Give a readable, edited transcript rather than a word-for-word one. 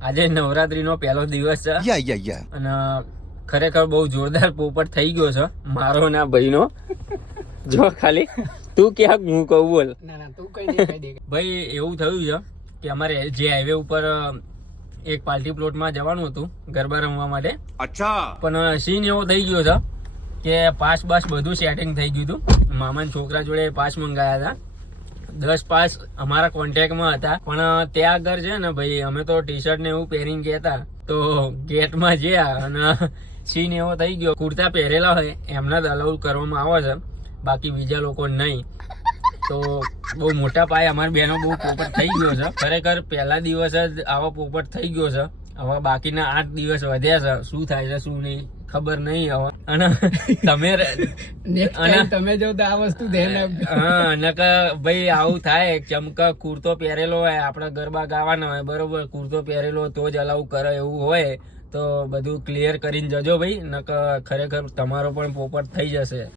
આજે નવરાત્રીનો પહેલો દિવસ છે અને ખરેખર બહુ જોરદાર પોપટ થઈ ગયો છે મારો ના ભાઈનો. જો ખાલી તું ક્યાંક હું કહું બોલ. ના તું કઈ દે ભાઈ એવું થયું છે કે અમારે જે હાઈવે ઉપર એક પાર્ટી પ્લોટમાં જવાનું હતું ગરબા રમવા માટે. અચ્છા. પણ સીન એવો થઈ ગયો છે કે પાસ બાસ બધું સેટિંગ થઈ ગયું હતું. મામાના છોકરા જોડે પાસ મંગાયા હતા. 10 પાસ અમારા કોન્ટેક્ટમાં હતા, પણ ત્યાં આગળ છે ને ભાઈ અમે તો ટી શર્ટ ને એવું પહેરીને ગયા હતા. તો ગેટમાં જ્યાં અને સીન એવો થઈ ગયો, કુર્તા પહેરેલા હોય એમને જ અલાઉ કરવામાં આવે છે, બાકી બીજા લોકો નહીં. તો બહુ મોટા પાયે અમારી બહેનો બહુ પોપટ થઈ ગયો છે. ખરેખર પહેલા દિવસ જ આવો પોપટ થઈ ગયો છે. હવે બાકીના 8 દિવસ વધ્યા છે, શું થાય છે શું નહીં ખબર નહીં હવે. અને તમે જો તો આ વસ્તુ ધ્યાન આપજો. હા, નકર ભાઈ આવું થાય. ચમક કુર્તો પહેરેલો હોય, આપણે ગરબા ગાવાના હોય બરોબર, કુર્તો પહેરેલો તો જ અલાઉ કરે એવું હોય તો બધું ક્લિયર કરીને જજો ભાઈ, નકર ખરેખર તમારો પણ પોપટ થઈ જશે.